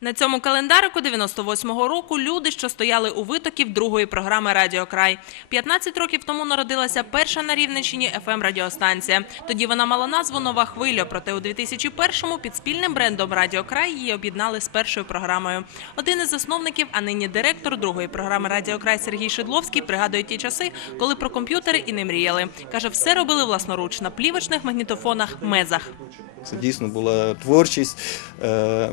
На цьому календарику 98-го року люди, що стояли у витоків другої програми Радіо Край. 15 років тому народилася перша на Рівненщині fm радіостанція. Тоді вона мала назву Нова хвиля. Проте у 2001-му під спільним брендом Радіо Край її об'єднали з першою програмою. Один із засновників, а нині директор другої програми Радіо Край Сергій Шидловський пригадує ті часи, коли про комп'ютери і не мріяли. каже, все робили власноруч на плівочних магнітофонах мезах. Це дійсно була творчість е,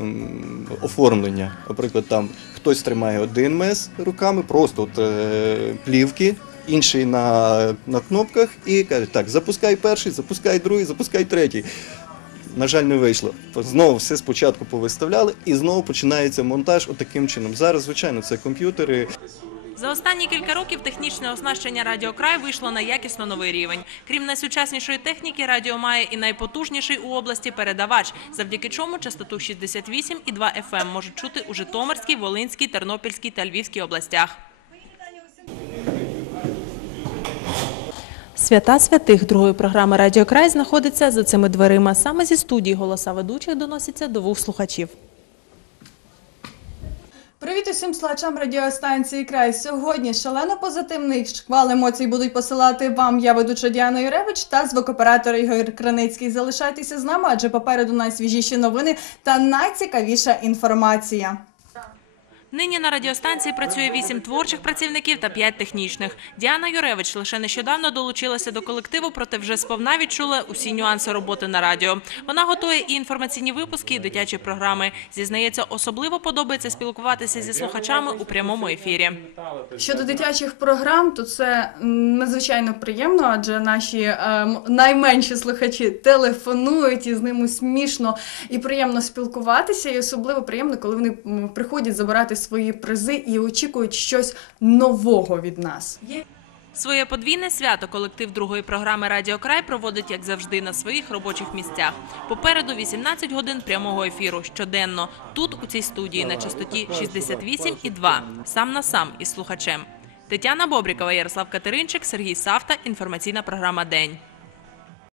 оформлення. Наприклад, там хтось тримає один мес руками, просто от, е, плівки, інший на, на кнопках і каже, так, запускай перший, запускай другий, запускай третій. На жаль, не вийшло. Знову все спочатку повиставляли і знову починається монтаж отаким чином. Зараз, звичайно, це комп'ютери. За останні кілька років технічне оснащення Радіокрай вийшло на якісно новий рівень. Крім найсучаснішої техніки, радіо має і найпотужніший у області передавач, завдяки чому частоту 68,2 FM ем можуть чути у Житомирській, Волинській, Тернопільській та Львівській областях. Свята святих другої програми Радіокрай знаходиться за цими дверима. Саме зі студії голоса ведучих доносяться до вух слухачів. Привіт усім слухачам радіостанції Край. Сьогодні шалено позитивний шквал емоцій будуть посилати вам. Я ведуча Діана Юревич та звукоператор Ігор Краницький. Залишайтеся з нами, адже попереду найсвіжіші новини та найцікавіша інформація. Нині на радіостанції працює вісім творчих працівників та п'ять технічних. Діана Юревич лише нещодавно долучилася до колективу, проте вже сповна відчула усі нюанси роботи на радіо. Вона готує і інформаційні випуски, і дитячі програми. Зізнається, особливо подобається спілкуватися зі слухачами у прямому ефірі. Щодо дитячих програм, то це надзвичайно приємно, адже наші ем, найменші слухачі телефонують і з ними смішно і приємно спілкуватися. І особливо приємно, коли вони приходять забирати свої призи і очікують щось нового від нас. Своє подвійне свято колектив другої програми Радіокрай проводить, як завжди, на своїх робочих місцях. Попереду 18 годин прямого ефіру щоденно. Тут, у цій студії, на частоті 68,2. Сам на сам із слухачем. Тетяна Бобрікова, Ярослав Катеринчик, Сергій Савта. Інформаційна програма День.